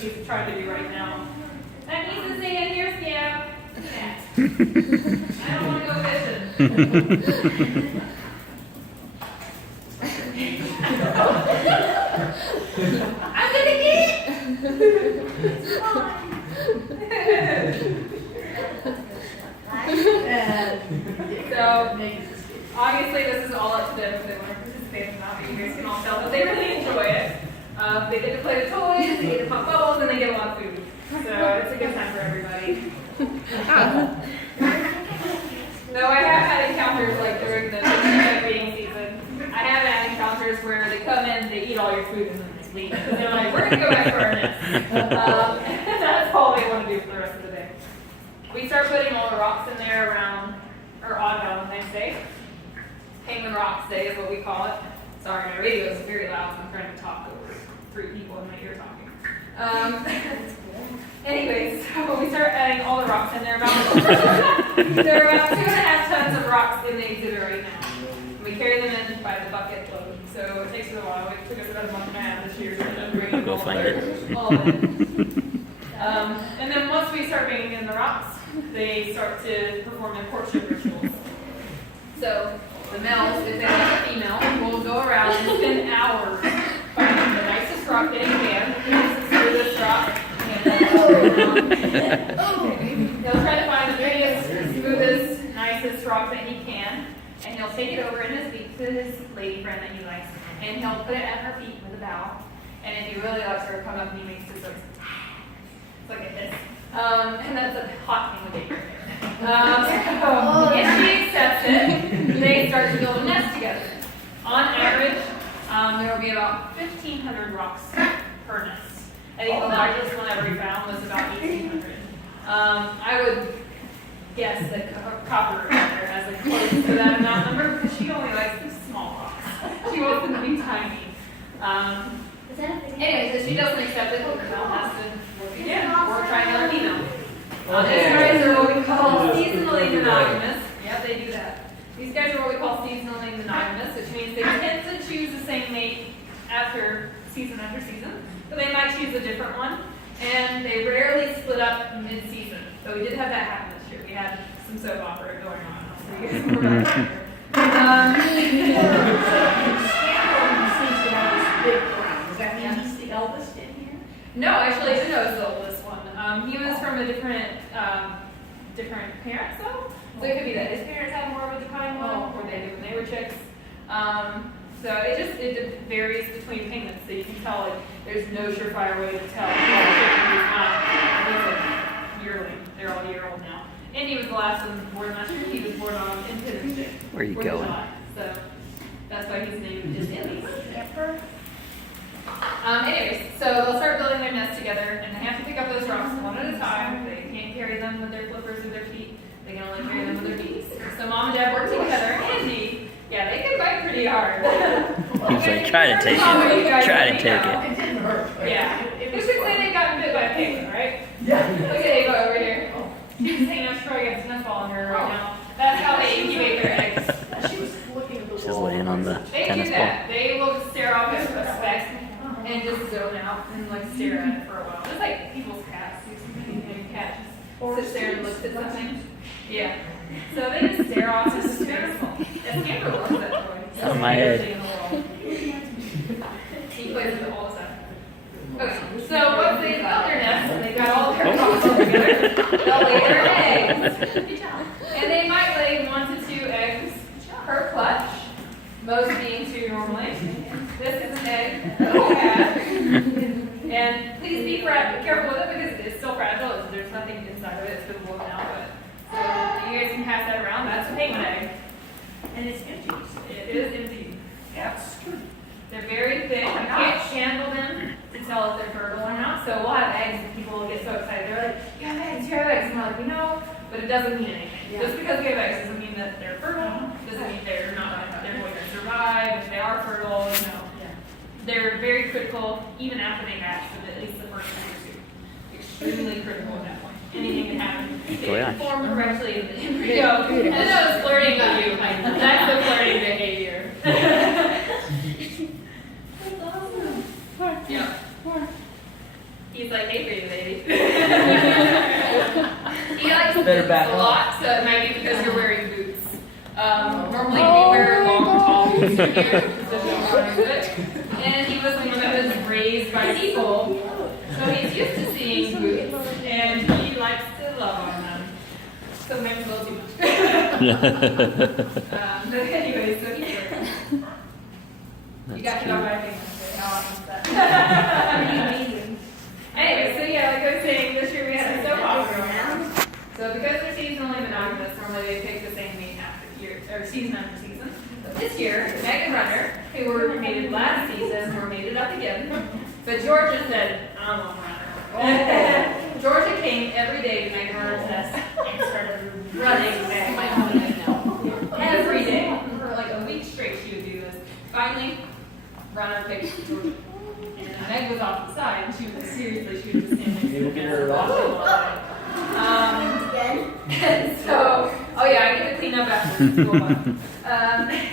he's trying to do right now. That needs to stay in here, Scab. I don't want to go fishing. I'm gonna get it. It's fine. So, obviously this is all up to them if they want to participate or not, but you guys can all tell that they really enjoy it. They get to play with toys, they get to pop bubbles, and they get a lot of food. So it's a good time for everybody. Though I have had encounters like during the feeding season. I have had encounters where they come in, they eat all your food, and then they leave. Because they're like, we're going to go back to our nest. And that's all they want to do for the rest of the day. We start putting all the rocks in there around, or on Valentine's Day. Penguin Rocks Day is what we call it. Sorry, my radio is very loud, so I'm trying to talk over 3 people in my ear talking. Anyways, so we start adding all the rocks in there. There are about 2.5 tons of rocks in the exhibit right now. We carry them in by the bucket load, so it takes us a while. It took us about a month and a half this year to bring I'll go find it. All of it. And then once we start bringing in the rocks, they start to perform their courtship rituals. So the males, if they like a female, will go around and spend hours finding the nicest rock that he can. This rock. He'll try to find the biggest, smoothest, nicest rock that he can, and he'll take it over in his beak to his lady friend that he likes, and he'll put it at her feet with a bow. And if he really likes her, come up and he makes this like, it's like a hiss. And that's a hot thing with it right there. If she accepts it, they start to build a nest together. On average, there will be about 1,500 rocks per nest. I think the largest one ever we found was about 1,800. I would guess that Copper has like close to that amount number because she only likes the small rocks. She wants them to be tiny. Anyways, if she doesn't accept it, the male has to work again or try another female. These guys are what we call seasonally monogamous. Yep, they do that. These guys are what we call seasonally monogamous, which means they tend to choose the same mate after season. But they might choose a different one, and they rarely split up mid-season. So we did have that happen this year. We had some soap opera going on. So you guys were back here. Does that mean he's the eldest in here? No, actually, Juno is the oldest one. He was from a different parents, though. So it could be that his parents had more of a declining one, or they did when they were chicks. So it varies between penguins. So you can tell, like, there's no surefire way to tell who's not. He's a yearling. They're all year-old now. And he was the last one born last year. He was born on Independence Day. Where are you going? So that's why his name is Illy. Anyways, so they'll start building their nest together, and they have to pick up those rocks one at a time. They can't carry them with their flippers or their feet. They can only carry them with their beaks. So mom and dad work together. Andy, yeah, they can bite pretty hard. He's like, try to take it. Try to take it. It didn't hurt. Yeah. Who should say they've gotten bit by a penguin, right? Yeah. Look at Ava over here. She's hanging out, she's probably got a nest ball on her right now. That's how they incubate their eggs. She was looking at the She's wall. laying on the They do tennis ball. that. They will stare off at a speck and just zone out and like stare at it for a while. Just like people's cats. You see cat just sits there and looks at something. Yeah. So they just stare off. This is beautiful. Yes, Amber loves that toy. On my head. He plays with it all the time. Okay, so once they build their nest and they've got all their rocks together, they'll lay their eggs. And they might lay 1 to 2 eggs per clutch, most being 2 normally. This is an egg that we have. And please be careful with it because it's still fragile. There's nothing inside of it. It's been blown out. But so you guys can pass that around. That's a penguin egg. And it's empty. It is empty. Yeah, it's good. They're very thick. You can't handle them to tell if they're fertile or not. So we'll have eggs and people will get so excited. They're like, you have eggs, you have eggs. And we're like, we know, but it doesn't mean anything. Yeah. Just because we have eggs doesn't mean that they're fertile. Doesn't mean they're going to survive. If they are fertile, they're very critical even after they hatch, but at least the first time or two. Extremely critical at that point. Anything can happen. If they form correctly in the embryo. And then I was flirting with you. That's the flirting behavior. That's awesome. Yeah. He's he's like, hey, pretty lady. He likes Better boots back a up. lot, so it might be because you're wearing boots. Normally we wear long, tall boots in here, so she'll run into it. And he was one that was raised by people, so he's used to seeing boots, and he likes to love on them. So maybe a little too much. But anyways, so he's wearing them. You got to know what I think. How awesome is that? Amazing. Anyway, so yeah, like I was saying, this year we had a soap opera. So because they're seasonally monogamous, normally they pick the same mate after year, or season after season. But this year, Meg and Runner, who were mated last season, were mated up again. But Georgia said, I want Runner. Georgia came every day to Meg and Runner's nest and started running Meg. Every day. For like a week straight she would do this. Finally, Runner picked Georgia. And Meg was off the side, and she was seriously, she was just standing You able to get her off? so, oh yeah, I get to clean up after school.